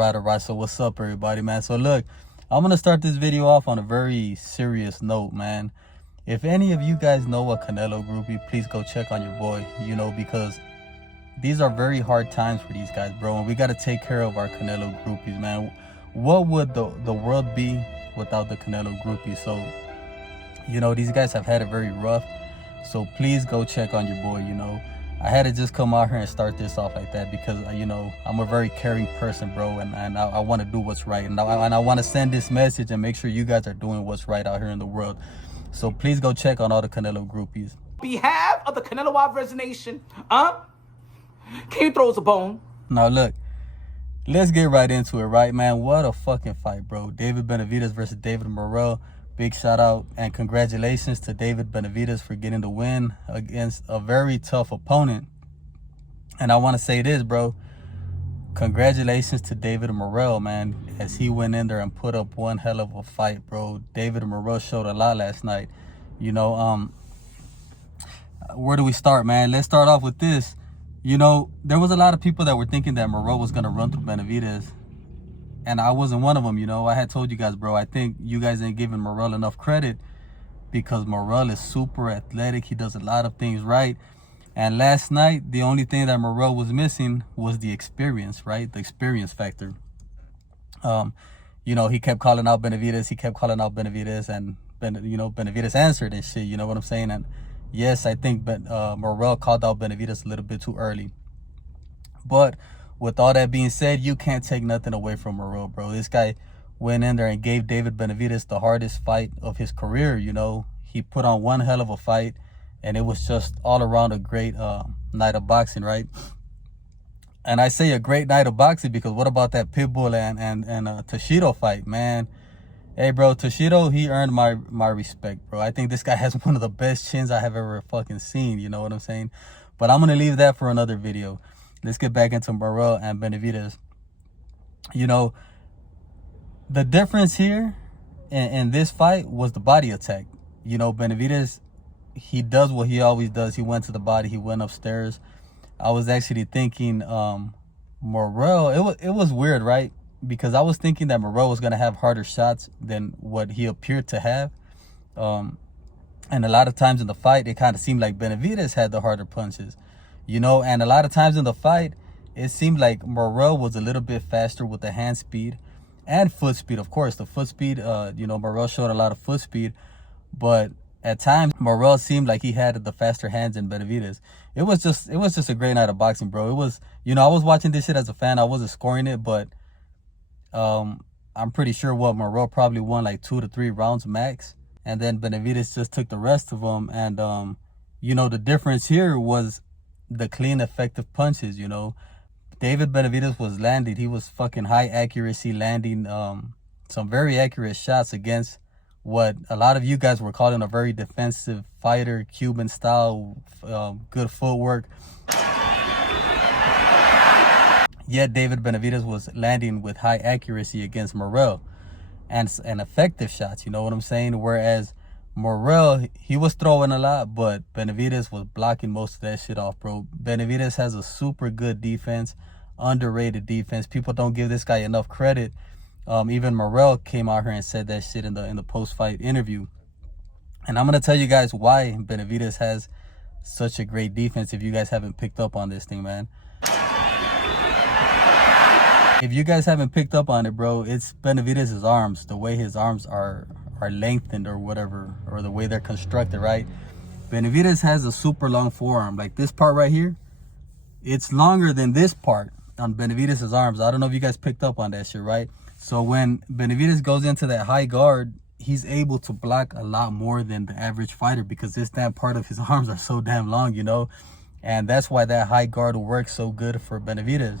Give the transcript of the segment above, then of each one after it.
Alright. So what's up, everybody, man? So look, I'm gonna start this video off on a very serious note, man. If any of you guys know a Canelo groupie, please go check on your boy, because these are very hard times for these guys, bro. And we gotta take care of our Canelo groupies, man. What would the world be without the Canelo groupies? So, these guys have had it very rough. So please go check on your boy, I had to just come out here and start this off like that because, I'm a very caring person, bro, and I want to do what's right. And I want to send this message and make sure you guys are doing what's right out here in the world. So please go check on all the Canelo groupies. On behalf of the Canelo Alvarez Nation, can you throw us a bone? Now, look, let's get right into it, right, man? What a fucking fight, bro. David Benavidez versus David Morrell. Big shout out and congratulations to David Benavidez for getting the win against a very tough opponent. And I want to say this, bro. Congratulations to David Morrell, man, as he went in there and put up one hell of a fight, bro. David Morrell showed a lot last night. Where do we start, man? Let's start off with this. There was a lot of people that were thinking that Morrell was going to run through Benavidez. And I wasn't one of them, I had told you guys, bro, I think you guys ain't giving Morrell enough credit because Morrell is super athletic. He does a lot of things right. And last night, the only thing that Morrell was missing was the experience, right? The experience factor. He kept calling out Benavidez. And, Benavidez answered and shit, you know what I'm saying? And yes, I think Morrell called out Benavidez a little bit too early. But with all that being said, you can't take nothing away from Morrell, bro. This guy went in there and gave David Benavidez the hardest fight of his career, He put on one hell of a fight, and it was just all around a great night of boxing, right? And I say a great night of boxing because what about that Pitbull and Toshido fight, man? Hey, bro, Toshido, he earned my respect, bro. I think this guy has one of the best chins I have ever fucking seen, you know what I'm saying? But I'm going to leave that for another video. Let's get back into Morrell and Benavidez. The difference here in this fight was the body attack. Benavidez, he does what he always does. He went to the body. He went upstairs. I was actually thinking Morrell, it was weird, right? Because I was thinking that Morrell was going to have harder shots than what he appeared to have. And a lot of times in the fight, it kind of seemed like Benavidez had the harder punches. And a lot of times in the fight, it seemed like Morrell was a little bit faster with the hand speed and foot speed. Of course, the foot speed, Morrell showed a lot of foot speed. But at times, Morrell seemed like he had the faster hands than Benavidez. It was just a great night of boxing, bro. It was, I was watching this shit as a fan. I wasn't scoring it, but I'm pretty sure Morrell probably won like 2 to 3 rounds max. And then Benavidez just took the rest of them. And, the difference here was the clean, effective punches, David Benavidez was landing. He was fucking high accuracy landing some very accurate shots against what a lot of you guys were calling a very defensive fighter, Cuban style, good footwork. Yet David Benavidez was landing with high accuracy against Morrell and effective shots, you know what I'm saying? Whereas Morrell, he was throwing a lot, but Benavidez was blocking most of that shit off, bro. Benavidez has a super good defense, underrated defense. People don't give this guy enough credit. Even Morrell came out here and said that shit in the post-fight interview. And I'm going to tell you guys why Benavidez has such a great defense if you guys haven't picked up on this thing, man. If you guys haven't picked up on it, bro, it's Benavidez's arms, the way his arms are lengthened or whatever, or the way they're constructed, right? Benavidez has a super long forearm. Like this part right here, it's longer than this part on Benavidez's arms. I don't know if you guys picked up on that shit, right? So when Benavidez goes into that high guard, he's able to block a lot more than the average fighter because this damn part of his arms are so damn long, And that's why that high guard works so good for Benavidez.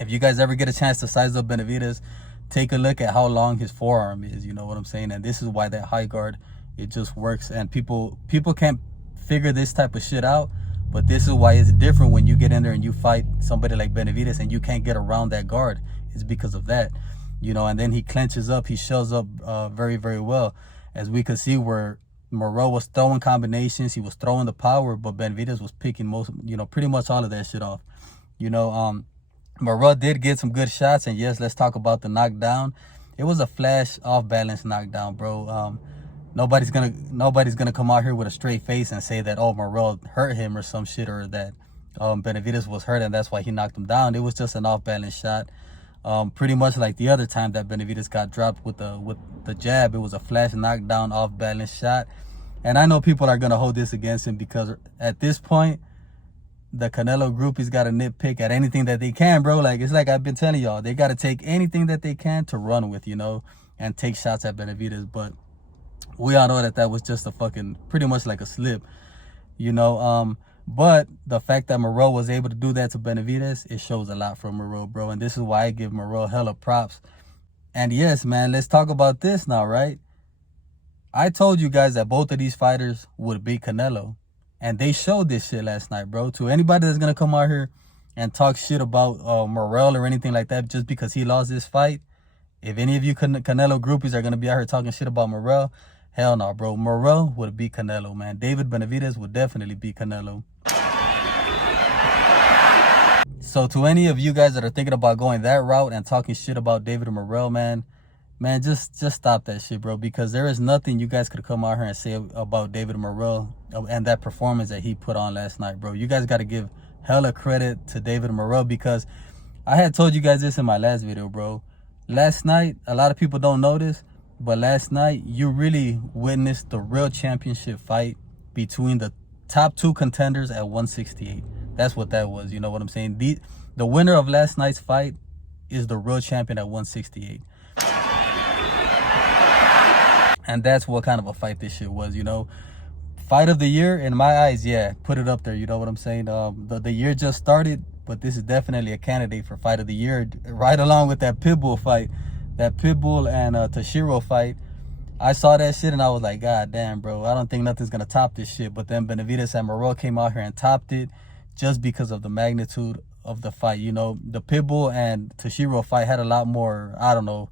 If you guys ever get a chance to size up Benavidez, take a look at how long his forearm is, you know what I'm saying? And this is why that high guard, it just works. And people can't figure this type of shit out, but this is why it's different when you get in there and you fight somebody like Benavidez and you can't get around that guard. It's because of that, and then he clenches up, he shows up very, very well. As we could see where Morrell was throwing combinations, he was throwing the power, but Benavidez was picking pretty much all of that shit off, Morrell did get some good shots, and yes, let's talk about the knockdown. It was a flash, off-balance knockdown, bro. Nobody's gonna come out here with a straight face and say that, oh, Morrell hurt him or some shit, or that Benavidez was hurt and that's why he knocked him down. It was just an off-balance shot. Pretty much like the other time that Benavidez got dropped with the jab. It was a flash knockdown, off-balance shot. And I know people are gonna hold this against him because at this point, the Canelo groupies got to nitpick at anything that they can, bro. Like, it's like I've been telling y'all, they got to take anything that they can to run with, you know, and take shots at Benavidez. But we all know that that was just a fucking, pretty much like a slip, you know. But the fact that Morrell was able to do that to Benavidez, it shows a lot from Morrell, bro. And this is why I give Morrell hella props. And yes, man, let's talk about this now, right? I told you guys that both of these fighters would beat Canelo. And they showed this shit last night, bro. To anybody that's going to come out here and talk shit about Morrell or anything like that just because he lost this fight, if any of you Canelo groupies are going to be out here talking shit about Morrell, hell no, bro. Morrell would beat Canelo, man. David Benavidez would definitely beat Canelo. So to any of you guys that are thinking about going that route and talking shit about David Morrell, man, just stop that shit, bro, because there is nothing you guys could come out here and say about David Morrell and that performance that he put on last night, bro. You guys got to give hella credit to David Morrell, because I had told you guys this in my last video, bro. Last night, a lot of people don't know this, but last night you really witnessed the real championship fight between the top two contenders at 168. That's what that was, you know what I'm saying? The winner of last night's fight is the real champion at 168. And that's what kind of a fight this shit was, you know. Fight of the year, in my eyes, yeah, put it up there, you know what I'm saying? The year just started, but this is definitely a candidate for fight of the year, right along with that Pitbull fight. That Pitbull and Tashiro fight. I saw that shit and I was like, God damn, bro, I don't think nothing's going to top this shit. But then Benavidez and Morrell came out here and topped it just because of the magnitude of the fight. You know, the Pitbull and Tashiro fight had a lot more, I don't know,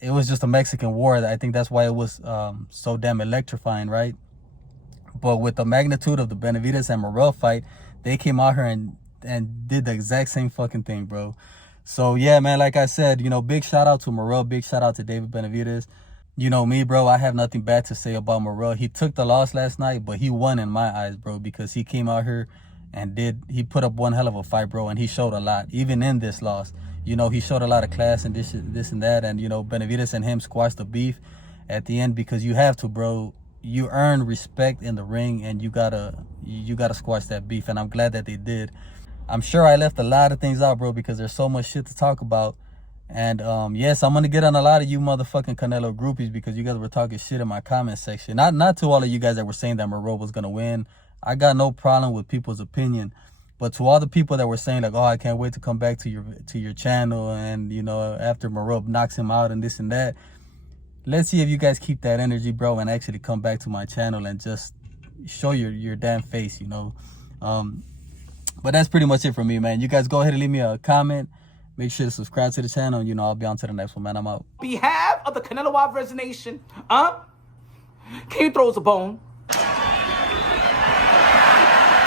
it was just a Mexican war. I think that's why it was so damn electrifying, right? But with the magnitude of the Benavidez and Morrell fight, they came out here and did the exact same fucking thing, bro. So yeah, man, like I said, you know, big shout out to Morrell, big shout out to David Benavidez. You know me, bro, I have nothing bad to say about Morrell. He took the loss last night, but he won in my eyes, bro, because he came out here and he put up one hell of a fight, bro, and he showed a lot, even in this loss. You know, he showed a lot of class and this and that, and, you know, Benavidez and him squashed the beef at the end, because you have to, bro. You earn respect in the ring, and you gotta squash that beef, and I'm glad that they did. I'm sure I left a lot of things out, bro, because there's so much shit to talk about. And yes, I'm gonna get on a lot of you motherfucking Canelo groupies, because you guys were talking shit in my comment section. Not to all of you guys that were saying that Morrell was gonna win. I got no problem with people's opinion. But to all the people that were saying like, oh, I can't wait to come back to your channel, and, you know, after Morrell knocks him out and this and that, let's see if you guys keep that energy, bro, and actually come back to my channel and just show your damn face, you know. But that's pretty much it for me, man. You guys go ahead and leave me a comment. Make sure to subscribe to the channel. And, you know, I'll be on to the next one, man. I'm out. On behalf of the Canelo Nation, can you throw us a bone?